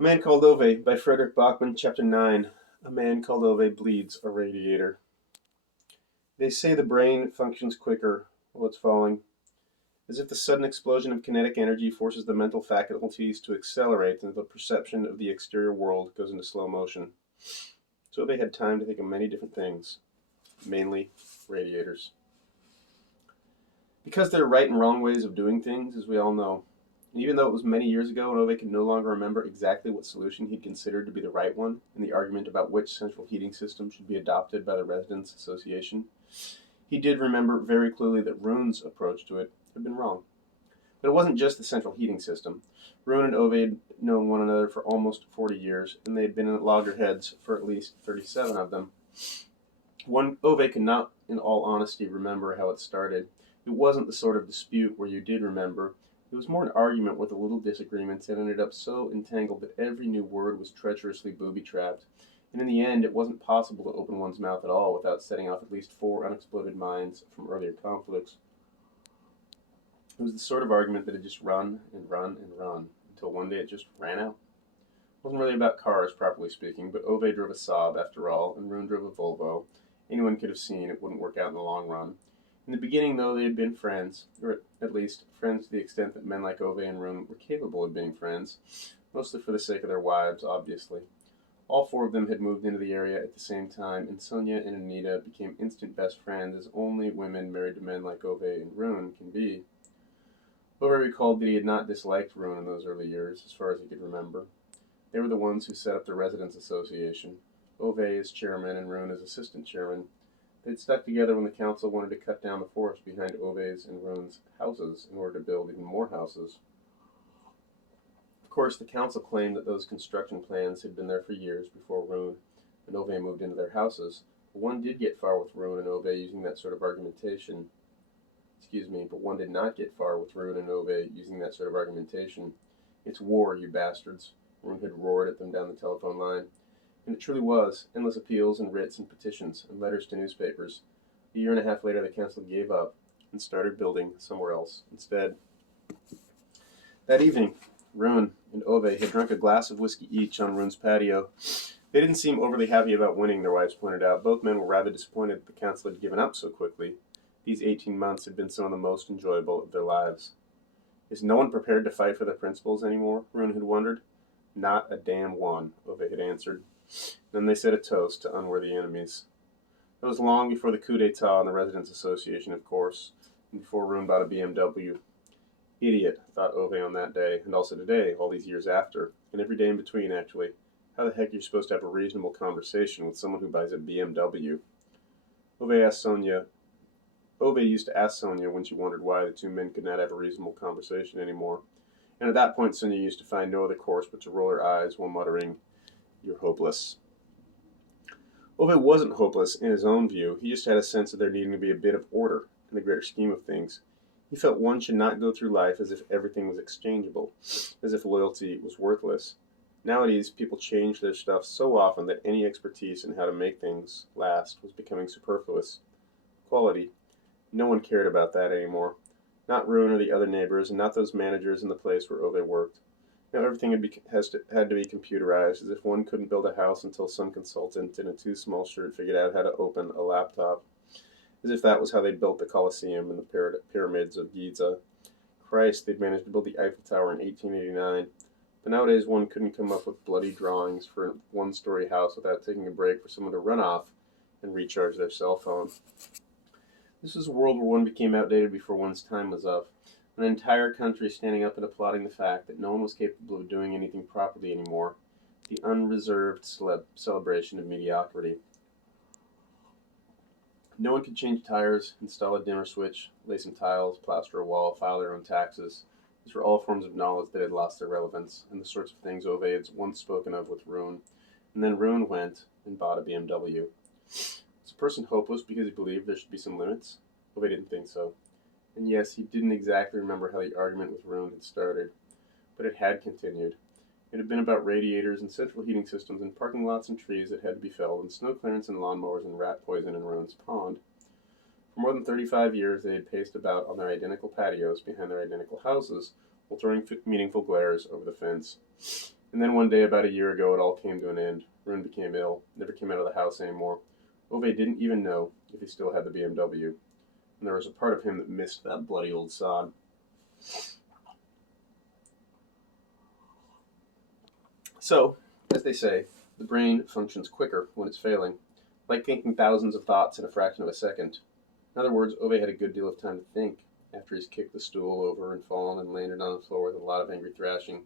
A Man Called Ove by Frederick Bachman, Chapter 9. A Man Called Ove Bleeds a Radiator. They say the brain functions quicker while it's falling, as if the sudden explosion of kinetic energy forces the mental faculties to accelerate and the perception of the exterior world goes into slow motion. So Ove had time to think of many different things, mainly radiators. Because there are right and wrong ways of doing things, as we all know. And even though it was many years ago and Ove could no longer remember exactly what solution he'd considered to be the right one in the argument about which central heating system should be adopted by the Residents' Association, he did remember very clearly that Rune's approach to it had been wrong. But it wasn't just the central heating system. Rune and Ove had known one another for almost 40 years, and they had been at loggerheads for at least 37 of them. Ove could not, in all honesty, remember how it started. It wasn't the sort of dispute where you did remember. It was more an argument with a little disagreements that ended up so entangled that every new word was treacherously booby-trapped, and in the end it wasn't possible to open one's mouth at all without setting off at least 4 unexploded mines from earlier conflicts. It was the sort of argument that had just run and run and run, until one day it just ran out. It wasn't really about cars, properly speaking, but Ove drove a Saab, after all, and Rune drove a Volvo. Anyone could have seen it wouldn't work out in the long run. In the beginning, though, they had been friends, or at least friends to the extent that men like Ove and Rune were capable of being friends, mostly for the sake of their wives, obviously. All 4 of them had moved into the area at the same time, and Sonia and Anita became instant best friends, as only women married to men like Ove and Rune can be. Ove recalled that he had not disliked Rune in those early years, as far as he could remember. They were the ones who set up the Residents' Association, Ove as chairman and Rune as assistant chairman. They'd stuck together when the council wanted to cut down the forest behind Ove's and Rune's houses in order to build even more houses. Of course, the council claimed that those construction plans had been there for years before Rune and Ove moved into their houses. But one did get far with Rune and Ove using that sort of argumentation. But one did not get far with Rune and Ove using that sort of argumentation. It's war, you bastards, Rune had roared at them down the telephone line. And it truly was, endless appeals and writs and petitions and letters to newspapers. A year and a half later, the council gave up and started building somewhere else instead. That evening, Rune and Ove had drunk a glass of whiskey each on Rune's patio. They didn't seem overly happy about winning, their wives pointed out. Both men were rather disappointed that the council had given up so quickly. These 18 months had been some of the most enjoyable of their lives. Is no one prepared to fight for their principles anymore? Rune had wondered. Not a damn one, Ove had answered. Then they said a toast to unworthy enemies. That was long before the coup d'etat in the Residents' Association, of course, and before Rune bought a BMW. Idiot, thought Ove on that day, and also today, all these years after, and every day in between, actually. How the heck are you supposed to have a reasonable conversation with someone who buys a BMW? Ove used to ask Sonia when she wondered why the 2 men could not have a reasonable conversation anymore, and at that point Sonia used to find no other course but to roll her eyes while muttering, "You're hopeless." Ove wasn't hopeless in his own view. He just had a sense of there needing to be a bit of order in the greater scheme of things. He felt one should not go through life as if everything was exchangeable, as if loyalty was worthless. Nowadays, people change their stuff so often that any expertise in how to make things last was becoming superfluous. Quality. No one cared about that anymore. Not Rune or the other neighbors, and not those managers in the place where Ove worked. Now everything had to be computerized, as if one couldn't build a house until some consultant in a too small shirt figured out how to open a laptop. As if that was how they'd built the Colosseum and the pyramids of Giza. Christ, they'd managed to build the Eiffel Tower in 1889. But nowadays one couldn't come up with bloody drawings for a 1-story house without taking a break for someone to run off and recharge their cell phone. This was a world where one became outdated before one's time was up. An entire country standing up and applauding the fact that no one was capable of doing anything properly anymore. The unreserved celebration of mediocrity. No one could change tires, install a dimmer switch, lay some tiles, plaster a wall, file their own taxes. These were all forms of knowledge that had lost their relevance, and the sorts of things Ove had once spoken of with Rune. And then Rune went and bought a BMW. Was a person hopeless because he believed there should be some limits? Ove didn't think so. And yes, he didn't exactly remember how the argument with Rune had started, but it had continued. It had been about radiators and central heating systems and parking lots and trees that had to be felled and snow clearance and lawnmowers and rat poison in Rune's pond. For more than 35 years they had paced about on their identical patios behind their identical houses while throwing meaningful glares over the fence. And then one day, about a year ago, it all came to an end. Rune became ill, never came out of the house anymore. Ove didn't even know if he still had the BMW, and there was a part of him that missed that bloody old sod. So, as they say, the brain functions quicker when it's failing, like thinking thousands of thoughts in a fraction of a second. In other words, Ove had a good deal of time to think after he's kicked the stool over and fallen and landed on the floor with a lot of angry thrashing.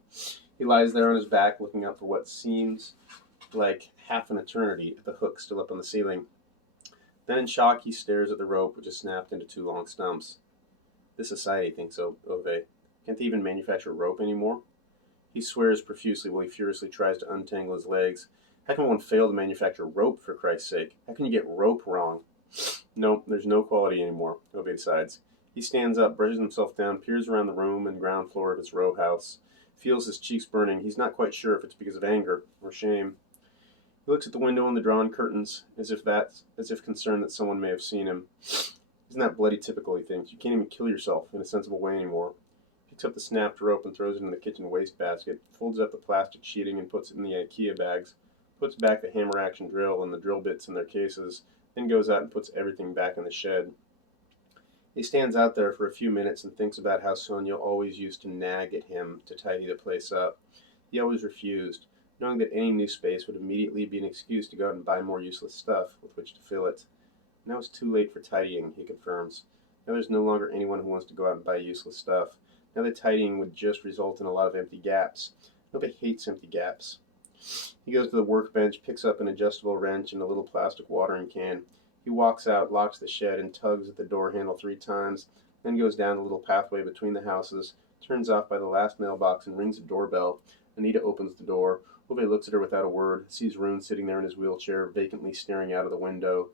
He lies there on his back looking up for what seems like half an eternity at the hook still up on the ceiling. Then in shock he stares at the rope which is snapped into two long stumps. This society, thinks Ove. Can't they even manufacture rope anymore? He swears profusely while he furiously tries to untangle his legs. How can one fail to manufacture rope, for Christ's sake? How can you get rope wrong? No, there's no quality anymore, Ove decides. He stands up, brushes himself down, peers around the room and ground floor of his row house, feels his cheeks burning. He's not quite sure if it's because of anger or shame. He looks at the window and the drawn curtains, as if concerned that someone may have seen him. Isn't that bloody typical, he thinks. You can't even kill yourself in a sensible way anymore. He picks up the snapped rope and throws it in the kitchen wastebasket, folds up the plastic sheeting and puts it in the IKEA bags, puts back the hammer action drill and the drill bits in their cases, then goes out and puts everything back in the shed. He stands out there for a few minutes and thinks about how Sonia always used to nag at him to tidy the place up. He always refused, knowing that any new space would immediately be an excuse to go out and buy more useless stuff with which to fill it. Now it's too late for tidying, he confirms. Now there's no longer anyone who wants to go out and buy useless stuff. Now the tidying would just result in a lot of empty gaps. Nobody hates empty gaps. He goes to the workbench, picks up an adjustable wrench and a little plastic watering can. He walks out, locks the shed, and tugs at the door handle 3 times, then goes down the little pathway between the houses, turns off by the last mailbox, and rings the doorbell. Anita opens the door. Ove looks at her without a word, sees Rune sitting there in his wheelchair, vacantly staring out of the window.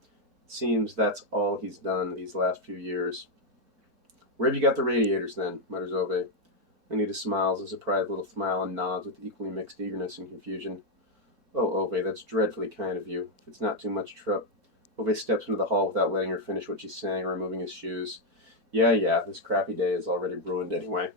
It seems that's all he's done these last few years. Where have you got the radiators, then? Mutters Ove. Anita smiles, a surprised little smile, and nods with equally mixed eagerness and confusion. Oh, Ove, that's dreadfully kind of you. If it's not too much trouble. Ove steps into the hall without letting her finish what she's saying or removing his shoes. Yeah, this crappy day is already ruined anyway.